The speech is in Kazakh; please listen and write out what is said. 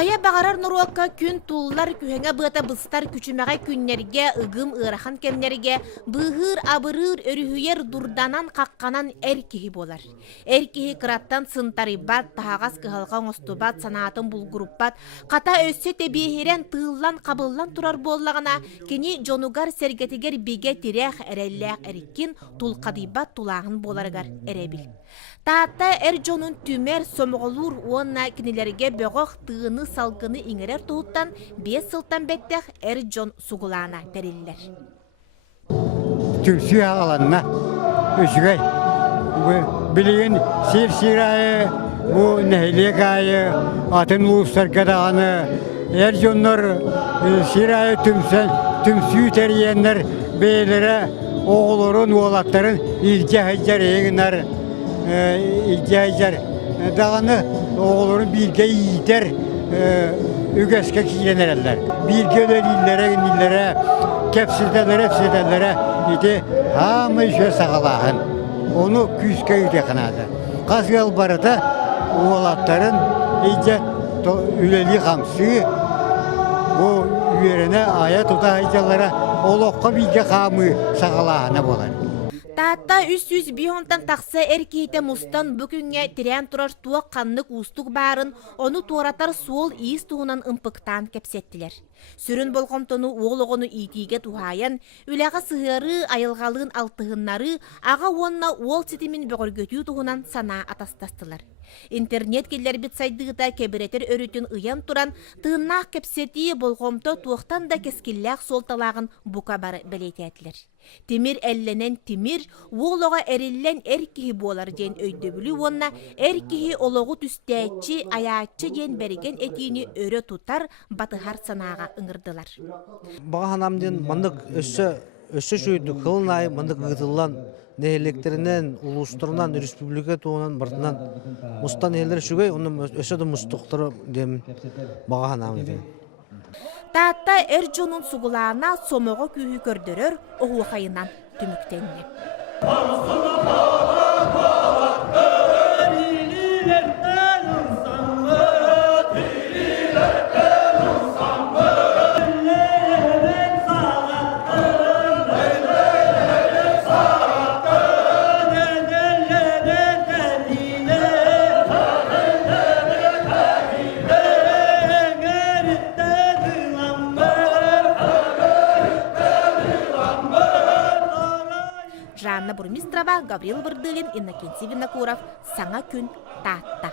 Хая бағарар нұруаққа күн туллар күхеңе бұта бұстар күчімеға күннерге, ұғым ұрахан кемнерге, бұғыр, абырыр, өріхүйер дұрданан қаққанан әркеhi болар. Әркеhi қыраттан сынтары бат, тағағас қығалған остубат, санатын бұлғыруппат, қата өссе тебейхерен тыллан қабыллан тұрар боллағына, кені жонугар сәргетігер беге тирек әрелләқ әріккен тұлқадибат тулағын боларғар әребіл. Таатта жонун түмер сомғолур уонна кинилерге бөгөк тыыны салгыны иңерер туһуттан 5 сылтан беттех жон сугулаана териллер. Түмсүй ағаланна өшігай. Білеген сир-сирайы, бұ нәхилек айы, атын ұлыстар кадағаны, жоннар сирайы түмсүй тәриенлер бейлері оғылырын, оғылаттарын илге хайжар егінар. İhtiyaclar dağını oğulların bilge yiğiter ügeske kiyenerler. Bilgeler illere kepsizlerlere iti hamı işe sağalağın. Onu küske yürekanadı. Kaz yalbarıda oğlatların iyice üleli hamsı bu üyerine ayet tutahıcalara olokka bilge hamı sağalağına bolar. Таатта 300 бихонтан тақсы әркейті мұстан бүкінге тирен тұрар туақ қаннық ұстық барын, оны туаратар суол иіс туғынан ұмпықтан кепсеттілер. Сүрін болғымтыны оғылығыны итиге тухайын, үләға сығыры айылғалығын алтығыннары, аға онна ол сетімін бөгіргөтүү туғынан сана атастастылар. Интернет келер бит сайдыгыта кебіретер өрітін ұян тұран, тығыннақ кепсеті болғымты туақтан да кескілләқ солталағын бұқа бары білететілер. Темир әлленен темир, оғылыға әріллен әркеhi болар ден өйдөбілі онна, әркеhi олығы түстәтчі, аячы ден берген әтейіні өрі тұтар батығар санаға ұңырдылар. Баға ханамден мандық өссі шүйді қылын ай мандық ғытылан нәйлектерінен, ұлыстырынан, республика туынан бартынан мұстан елдер шүгей, оның өссі мұстықтыры дем баға ханамден. Таатта жонун сугулаана сомого күйі көрдөрөр оғу қайынан түміктенне. Жанна Бурмистрова, Гаврил Бардылин, Иннокентий Винокуров. Саңа күн таатта.